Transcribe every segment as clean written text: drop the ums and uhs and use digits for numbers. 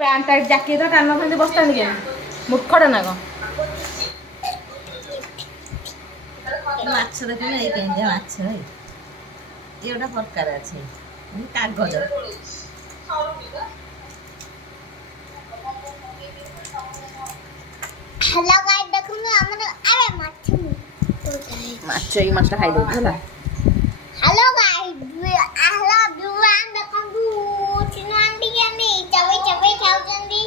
Pant tight ଜାକି ତ କାନ ଖାଲି ବସିଥାନ୍ତି କେମିତି ମୂର୍ଖଟା ନା କଣ? ମାଛ ଦେଖିଲେ ଏଇ କେମିତିଆ ମାଛ ଏଇ ଗୋଟେ ପ୍ରକାର ଅଛି କାଗଜ हेलो गाइस देखो हमने अरे माछ ମାଛ ଏଇ ମାଛଟା ଖାଇଦଉଛି ହେଲା। हेलो गाइस आहला दुआन देखो चिनांडी केनी चबई चबई खाउचंदी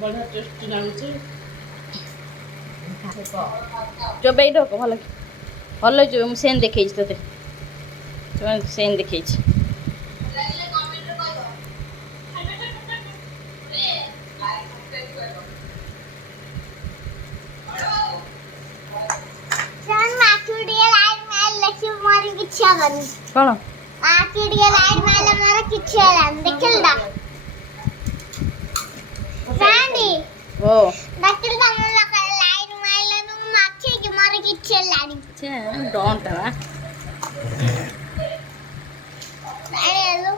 ବଢିଆ ଟେଷ୍ଟି ଲାଗୁଛି। ଚୋବେଇ ଢୋକ ଭଲ ଭଲ ଚୋବେ ମୁଁ ସେନ୍ ଦେଖେଇଛି ତୋତେ ସେନ୍ ଦେଖେଇଛି। सन माछुड़िया लाइन में लक्ष्य मारी किछा गनी कौन माछुड़िया लाइन में मारा किछा गन देखलदा रानी ओ देखल दा मन लगा लाइन में नु माछे के मारे किछा लानी छे डोंट ना अरे लो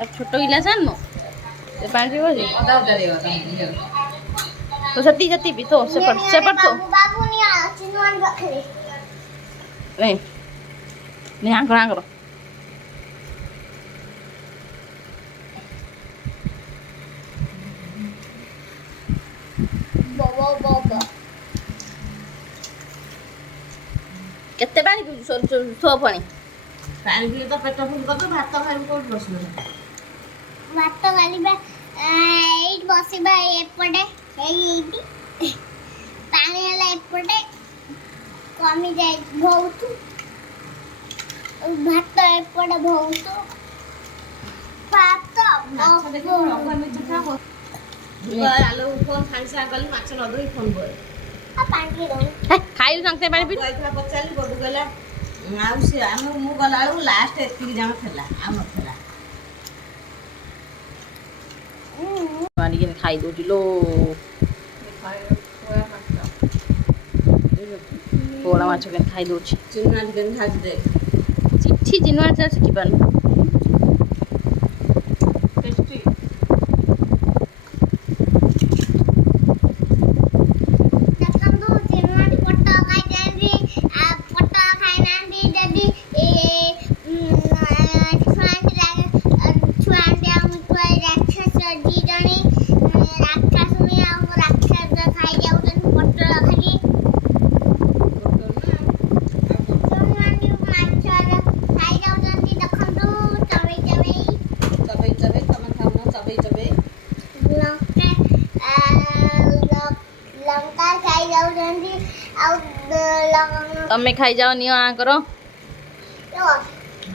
अब छोटो गिलास आन नो ये पानी हो जी ଅଦା ଅଦା ଦେବା तो सती जती भी तो सेपट तो बाबू बाबू नहीं आ चिनवान रखले नहीं नहीं आंकड़ बाबा बाबा केते पानी पिउ सो पानी ପାଣି ପିଇଲେ ତ ପେଟ ଫୁଲ କରିଦେବ ଭାତ ଖାଇବୁ କୋଉଠି ବସିବୁ ଭାତ ଗାଲିବା ଏଇଠି ବସିବା ଏପଟେ ଏଇଠି ପାଣି ହେଲା ଏପଟେ କମି ଯାଇ ବହୁତ ଭାତ ଏପଟେ ବହୁତ ଭାତ ମାଛ ଦେଖିବୁ ରଙ୍ଗ ମିଛ ଖାବ ଆଲୋ ଫୋନ୍ ସାଙ୍ଗେ ସାଙ୍ଗେ କଲି ମାଛ ନ ଧୋଇ ଫୋନ୍ ପରେ ପାଣି ଦଉନି ଖାଇଲୁ ସାଙ୍ଗେ ପାଣି ପିଇ କହିଥିଲା ପଚାରିଲି ବଡୁ କହିଲା ଆଉ ସେ ଆମେ ମୁଁ ଗଲାବେଳକୁ ଲାଷ୍ଟ ଏତିକି ଜଣ ଥିଲା ଆଉ ନଥିଲା ମାରିକି ଖାଇ ଦଉଛି ଲୋ ପୋଡ଼ା ମାଛ କେମିତି ଖାଇ ଦଉଛି ଚିହ୍ନା ଟିକେ ଖାଇଛି ଦେ ଚିଠି ଚିହ୍ନ ମାଛ ଶିଖିପାରୁନି ଟେଷ୍ଟି ଦେଖନ୍ତୁ ଚିନୱାଟି ପଟ ଖାଇନାହାନ୍ତି ପଟ ଖାଇନାହାନ୍ତି ଯଦି ଛୁଆନ୍ତି ଆମକୁ ରାକ୍ଷସ ଦି ଜଣେ ରାକ୍ଷସୁଣୀ ଆଉ ରାକ୍ଷସ ଖାଇଯାଉଛନ୍ତି ପୋଟଳ ଖାଲି ଛୁଆନ୍ତି ମାଛ ଖାଇଯାଉଛନ୍ତି ଦେଖନ୍ତୁ ଚବେଇ ଚବେଇ ଚବେଇ ଚବେଇ ତମେ ଖାଉନ ଚବେଇ ଚବେଇ ଲଙ୍କା ଖାଇଯାଉଛନ୍ତି ଆଉ ତମେ ଖାଇଯାଅ ନିଅ ଆଁ କର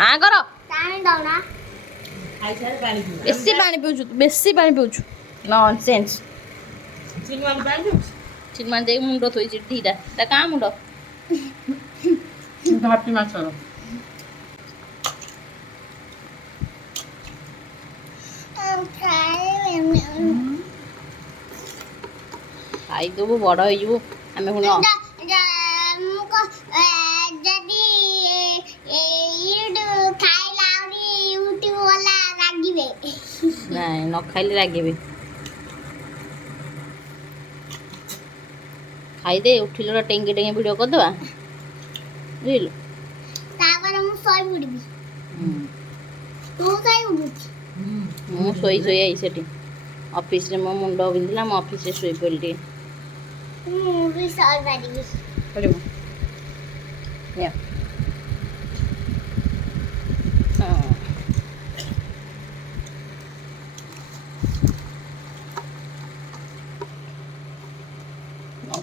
ଆଁ କର ପାଣି ଦଉନା ଖାଇସାରି ପାଣି ପିଇବ ବେଶୀ ପାଣି ପିଉଛୁ ନନସେନ୍ସ ଚିହ୍ନା ପାଣି ପିଉଛି ଚିନ୍ମାନ ଦେଇକି ମୁଣ୍ଡ ଥୋଇଛି ଢିଟା ତା କାଁ ମୁଣ୍ଡ ଭାପି ମାଛର ଖାଇଦେବୁ ବଡ଼ ହେଇଯିବୁ ଆମେ ପୁଣି ଯଦି ଖାଇଲା ଆହୁରି ୟୁଟ୍ୟୁବ ବାଲା ରାଗିବେ ନାଇଁ ନ ଖାଇଲେ ରାଗିବେ ଖାଇଦେ ଉଠିଲେ ଟେଙ୍ଗି ଟେଙ୍ଗି ଭିଡ଼ିଓ କରିଦେବା ବୁଝିଲୁ ତାପରେ ମୁଁ ଶୋଇ ପଡ଼ିବି ତୁ କାଇଁ ଉଠୁଛି ମୁଁ ଶୋଇ ଆଇ ସେଠି ଅଫିସରେ ମୋ ମୁଣ୍ଡ ବିନ୍ଧିଲା ମୁଁ ଅଫିସରେ ଶୋଇପଡ଼ିଲି ଟିକେ ମୁଁ ବି ଶୋଇ ପାରିବି କରିବୁ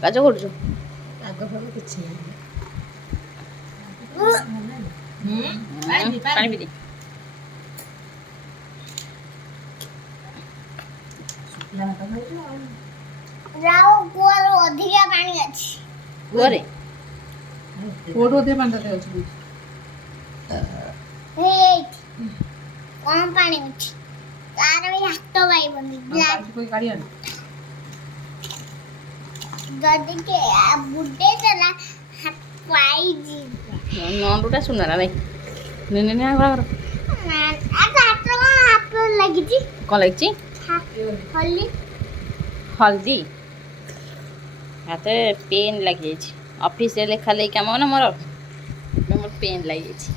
କାଜ କରୁଛୁ ଆଗ ଫାଗ କିଛି ପାଣି ପିଇ ଯାଉ କୂଅର ଅଧିକା ପାଣି ଅଛି କୂଅରେ କୋଉଠୁ ଅଧିକ ପାଣି ଦରକାର ଅଛି ଏଇଠି କମ୍ ପାଣି ଅଛି ତାର ବି ହାତ ପାଇବନି ଗାଡ଼ି ଆଣି ଯଦି ବୁଡେ ଦେଲା ହାତ ପାଇଯିବ ନଣ୍ଡୁଟା ସୁନାରା ନାଇଁ ନେ ଆଁ କର ହାତ ଲାଗିଛି କ'ଣ ଲାଗିଛି? ହଲି ହଳଦୀ ହାତରେ ପେନ୍ ଲାଗିଯାଇଛି। ଅଫିସରେ ଲେଖା ଲେଖି କାମ ନା ମୋର ପେନ୍ ଲାଗିଯାଇଛି।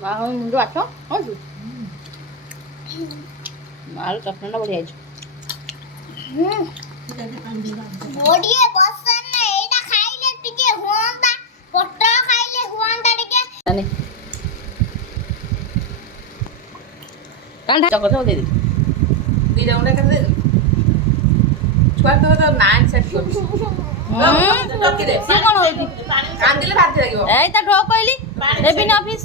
ମା ହଉ ମୁଣ୍ଡ ଆସ ହଁ ମାର ଚଟଣିଟା ବଢ଼ିଆ ହେଇଛି। ବଢିଆ ବସନ ନା ଏଇଟା ଖାଇଲେ ଟିକେ ହୁଅନ୍ତା ପୋଟଳ ଖାଇଲେ ହୁଅନ୍ତା ଟିକେ କାହିଁ ଚକଟ ଦେଇଦେବି ଦିଟା ଗୁଣ୍ଡା କେତେ ଦେଇଦେବି ଛୁଆ ତ ନାଇଁ ସେଟ୍ କରୁଛି ରଖିଦେ। ସିଏ କ'ଣ ହଉଛି? କାନ୍ଦିଲେ ବାନ୍ତି ଲାଗିବ। ଏଇ ତା ଢୋକ କହିଲି ନେବିନି ଅଫିସ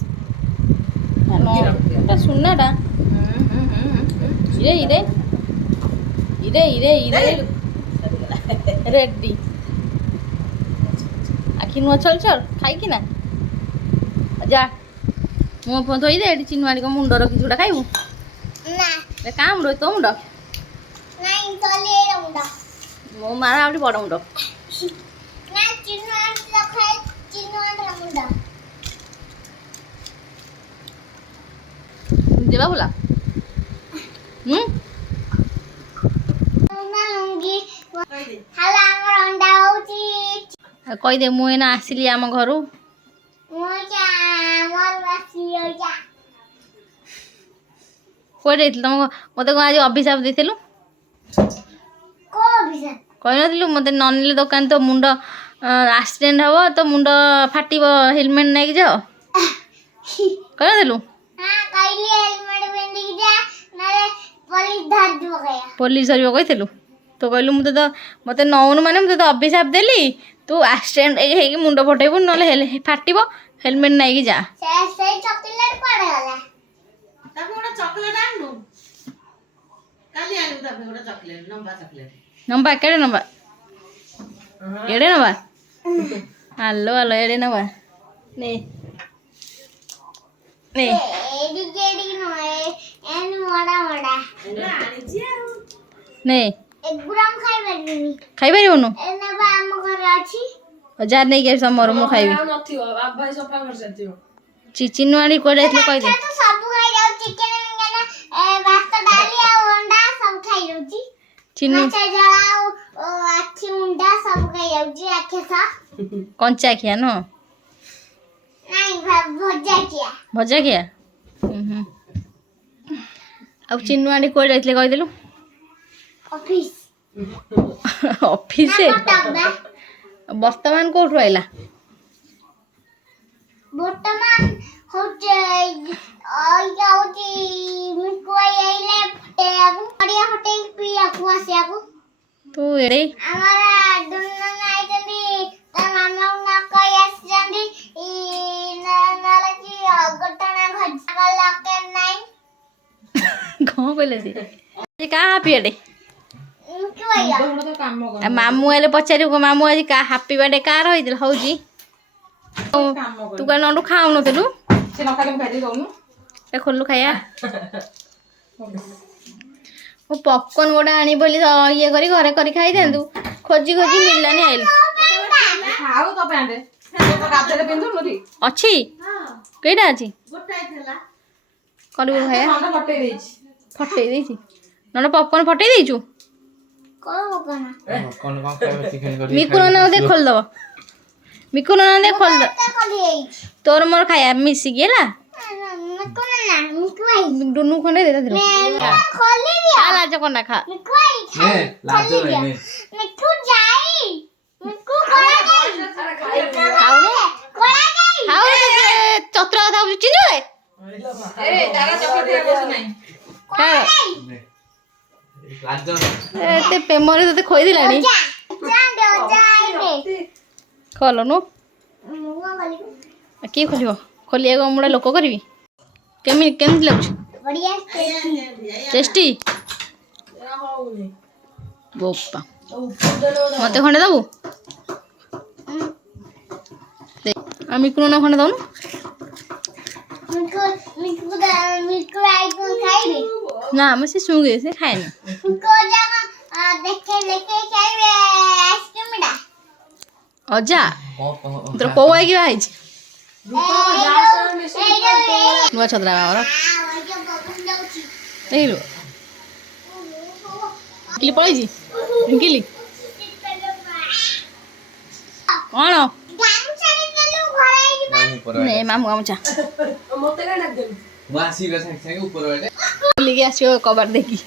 ସୁନାଟା ଇରେ ଇରେ ଇରେ ଇରେ ଇରେ ରେଡି ଆଖି ନୁହଁ ଛଳ ଛଳ ଖାଇକି ନା ଯା ମୋ ଫୋନ ଥୋଇଦେ ଏଠି ଚିନୁଆଡ଼ିଙ୍କ ମୁଣ୍ଡ ରଖିଛୁ ଗୋଟା ଖାଇବୁ ନା କାଁ ମୁଣ୍ଡ ତୋ ମୁଣ୍ଡ ନାଇଁ ଚଲି ଏଇଟା ମୁଣ୍ଡ ମୋ ମାର ଆହୁରି ବଡ଼ ମୁଣ୍ଡ ନା ଚିନୁ ଆଣ୍ଟି ରଖାଏ ଚିନୁ ଆଣ୍ଟି ମୁଣ୍ଡ ଦେବା ବୋଲା ନା ଲୁଙ୍ଗି ହେଲା ଆମର ଅଣ୍ଡା ହଉଛି କହିଦେ ମୁଁ ଏଇନା ଆସିଲି ଆମ ଘରୁ ମୋଟା ଆମର ବାସି ହୋଇଯା କୁଆଡ଼େ ଯାଇଥିଲୁ ତମ ମୋତେ କ'ଣ ଆଜି ଅଭିଶାପ ଦେଇଥିଲୁ କୋ ବିଷୟ କହିନଥିଲୁ ମୋତେ ନ ନେଲେ ଦୋକାନ ତୋ ମୁଣ୍ଡ ଆକ୍ସିଡେଣ୍ଟ ହେବ ତୋ ମୁଣ୍ଡ ଫାଟିବ ହେଲମେଟ୍ ନେଇକି ଯାଅ କହିନଥିଲୁ ହଁ କହିଲି ହେଲମେଟ ପିନ୍ଧିକି ଯା ନହେଲେ ପୋଲିସ ଧରିଯିବ କହିଆ ପୋଲିସ ଧରିବ କହିଥିଲୁ ତୁ କହିଲୁ ମୁଁ ତ ମୋତେ ନଉନୁ ମାନେ ମୁଁ ତୋତେ ଅଭିଶାପ ଦେଲି ତୁ ଆକ୍ସିଡେଣ୍ଟ ହେଇକି ମୁଣ୍ଡ ଫଟେଇବୁ ନହେଲେ ଫାଟିବ ହେଲମେଟ୍ ନେଇକି ଯା ସେଇ ଚକୋଲେଟ କୁଆଡେ ଗଲା ତାକୁ ଗୋଟେ ଚକୋଲେଟ ଆଣୁ କାଲି ଆଣିବୁ ତା ପାଇଁ ଗୋଟେ ଚକୋଲେଟ ଲମ୍ବା ଚକୋଲେଟ ନମ୍ବା କେଡ଼େ ନମ୍ବା କେଡ଼େ ନବା ଆଲୋ ଆଲୋ ଏଡ଼େ ନବା ନେ ନେ ଏଡି କେଡି ନଏ ଏନ୍ ମୋଡା ମୋଡା ଆଣିଛି ଆଉ ନେ ଏଗୁରା ମୁଁ ଖାଇପାରିବିନି ଖାଇପାରିବୁନୁ ଏନା ବା ଆମ ଘରେ ଅଛି ଯାହା ନେଇକି ଆସି ମୋର ମୁଁ ଖାଇବି ନଥିବ ବାବା ଭାଇ ସଫା କରିସାରିଥିବ ଚିନୁ ଆଣି କୁଆଡ଼େ ଯାଇଥିଲେ କହିଦେ ତ ସବୁ ଖାଇଯାଉଛି ଚିକେନ ମିକେନ ଭାତ ଡାଲି ଆଉ ଅଣ୍ଡା ସବୁ ଖାଇଯାଉଛି ଚିନୁ ମାଛ ଝୋଳ ଆଉ ଆଖି ମୁଣ୍ଡା ସବୁ ଖାଇଯାଉଛି ଆଖେସ କଞ୍ଚା ଖିଆ ନୁହଁ ନାଇଁ ଭଜା ଖିଆ ଭଜା ଖିଆ ଆଉ ଚିନୁ ଆଣି କୁଆଡ଼େ ଯାଇଥିଲେ କହିଦେଲୁ ଅଫିସ ଅଫିସ ବର୍ତ୍ତମାନ କୋଉଠୁ ଆଇଲା ବର୍ତ୍ତମାନ ହଉଛି ଅଇକା ହଉଛି ମିକୁ ଆଇଲେ ଫଟେଇବାକୁ ପଡ଼ିଆ ଫଟେଇକି ପିଇବାକୁ ଆସିବାକୁ ତୁ ଏଡ଼େ ଆମର ଦୁନ ନାଇଛନ୍ତି ତା ମାମାକୁ ନ କହି ଆସିଛନ୍ତି ନହେଲେ କି ଅଘଟଣା ଘଟିଗଲା କେନ୍ ନାଇଁ କ'ଣ କହିଲେ ସେ କାହା ପିଆଡ଼େ ମିକୁ ଆଇଲା ତ କାମ କର ମାମୁଁ ହେଲେ ପଚାରିବୁ ମାମୁଁ ଆଜି ହାପି ବାର୍ଥଡେ କାହାର ହେଇଥିଲା ହଉଛି ତୁ କାହିଁ ନଣ୍ଡୁ ଖାଉନଥିଲୁ ସେ ନ ଖାଇଲେ ମୁଁ ଖାଇଦେଇ ଦଉନୁ ଏ ଖୋଲୁ ଖାଇବା ମୁଁ ପପକର୍ନ ଗୋଟେ ଆଣି ବୋଲି ଇଏ କରି ଘରେ କରି ଖାଇଥାନ୍ତୁ ଖୋଜି ଖୋଜି ମିଳିଲାନି ଆଇଲି ଖାଉ ତ ପ୍ୟାଣ୍ଟ ଗାଧରେ ପିନ୍ଧୁନୁ ଠି ଅଛି କେଇଟା ଅଛି ଗୋଟାଏ ଥିଲା କରିବୁ ଖାଇବା ଖଣ୍ଡ ଫଟେଇ ଦେଇଛି ଫଟେଇ ଦେଇଛି ନହେଲେ ପପକର୍ନ ଫଟେଇ ଦେଇଛୁ ମିକୁ ନନା ଦେ ଖୋଲିଦବ ମିକୁ ନନା ଦେ ଖୋଲିଦବ ତୋର ମୋର ଖାଇବା ମିଶିକି ହେଲା ଡୁନୁ ଖଣ୍ଡେ ଦେ ଲାଜ କନା ଖା ଖାଉନୁ ଚତୁର କଥା ହଉଛୁ ଚିନୁ ଏତେ ପ୍ରେମରେ ତତେ ଖୋଇଦେଲାଣି ଖୋଲୁନୁ କିଏ ଖୋଲିବ ଖୋଲିବାକୁ ମୁଁ ଗୋଟେ ଲୋକ କରିବି କେମିତି ଲାଗୁଛି ଟେଷ୍ଟି ବୋପା ମତେ ଖଣ୍ଡେ ଦବୁ ଆଉ ମିକୁ ନନା ଖଣ୍ଡେ ଦଉନୁ ନା ଆମେ ସେ ଶୁଙ୍ଗେ ସେ ଖାଏନି ଦେଖେ ଦେଖେ ଖାଇବେ ଆଇସ୍କ୍ରିମଟା ଅଜା ତୋର କୋଉ ଆଇକି ବାହାଇଛି ନୂଆ ଛତ୍ରା ଆମର ଦେଖିଲୁ କିଲି ପଳେଇଛି କିଲି କଣ ନେ ମାମୁ ଗାମୁଛା ବୁଲିକି ଆସିବ କବାଟ ଦେଖି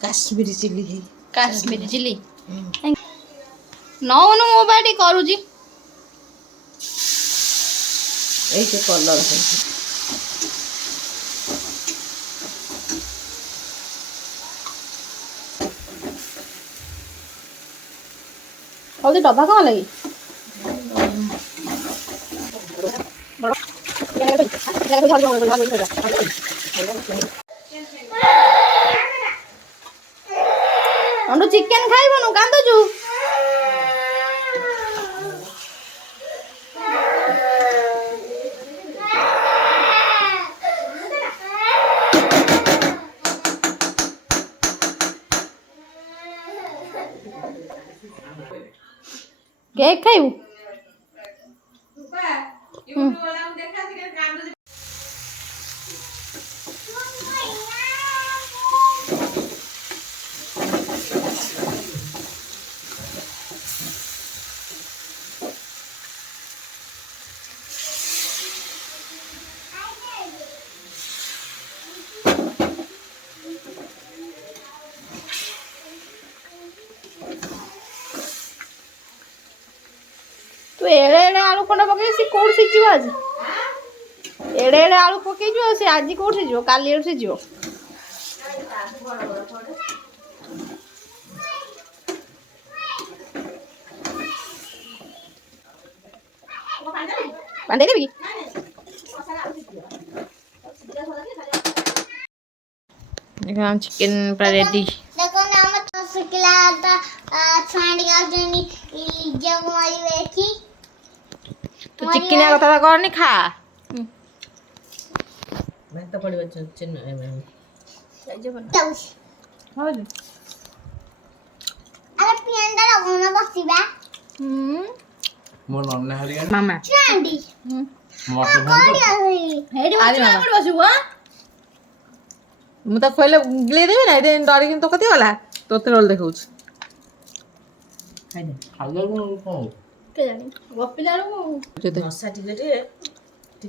କାଶ୍ମୀରୀ ଚିଲି କାଶ୍ମୀରୀ ଚିଲି ନଉନୁ ମୋ ବାଡ଼ି କରୁଛି ଏଇ ସେ କଲର ହଳଦୀ ଡବା କଣ ଲାଗି ଅଣ୍ଡୁ ଚିକେନ ଖାଇବୁନୁ କାନ୍ଦୁଛୁ କେକ୍ ଖାଇବୁ ତୁ ଏଡ଼େ ଏଡ଼େ ଆଳୁ ଖଣ୍ଡ ପକେଇ ସେ କୋଉଠି ସିଝିବ ଆଜି ଏଡ଼େ ଏଡ଼େ ଆଳୁ ପକେଇଛୁ ଆଉ ସେ ଆଜି କୋଉଠି ସିଝିବ କାଲି ଏଠୁ ସିଝିବ ପାଣି ଦେଇଦେବି କି ଚିକେନ ପୁରା ରେଡି ଦେଖନ୍ତୁ ଆମ ଶୁଖିଲା ଛୁଆଟି ଆଉଛନ୍ତି ଲିଜାକୁ ମାରିବେ ଏଠି ତୁ ଚିକେନିଆ କଥା କରନି ଖା ଭାତ ପଡ଼ିବ ଯାଉଛି ଆରେ ପିଆଣ୍ଡା ଲଗାଉନ ବସିବା ମାମା ଛୁଆଟି ବସିବୁ ମୁଁ ତ ଖୋଇଲେ ଗିଲେଇ ଦେବି ନା ଏଠି ଡରିକି ତୋ କତି ଗଲା ତୋତେ ରୋଲ ଦେଖଉଛି ଗପିଲା ମଶା ଟିକେ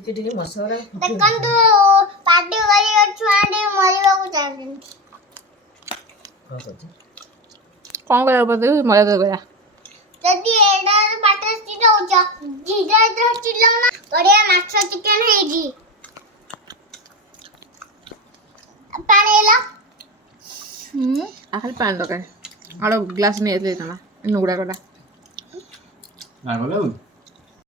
ଟିକେ ମଶା ଦେଖନ୍ତୁ ପାର୍ଟି କରିବା ଛୁଆଟି ମରିବାକୁ ଚାହୁଁଛନ୍ତି କଣ କରିବାକୁ ପଡ଼ିବ ମଜା କରିବା ଯଦି ଏଇଟା ପାଟିରେ ଚିଲଉଛ ଜିଜା ଏଥର ଚିଲଉନା ବଢିଆ ମାଛ ଚିକେନ ହେଇଛି ପାଣି ହେଲା ଖାଲି ପାଣି ଦରକାର ଆଳ ଗ୍ଲାସ୍ ନେଇ ଯାଇଥିଲେ ହେଇଥାନ୍ତା ନୁଗୁଡ଼ା କଟା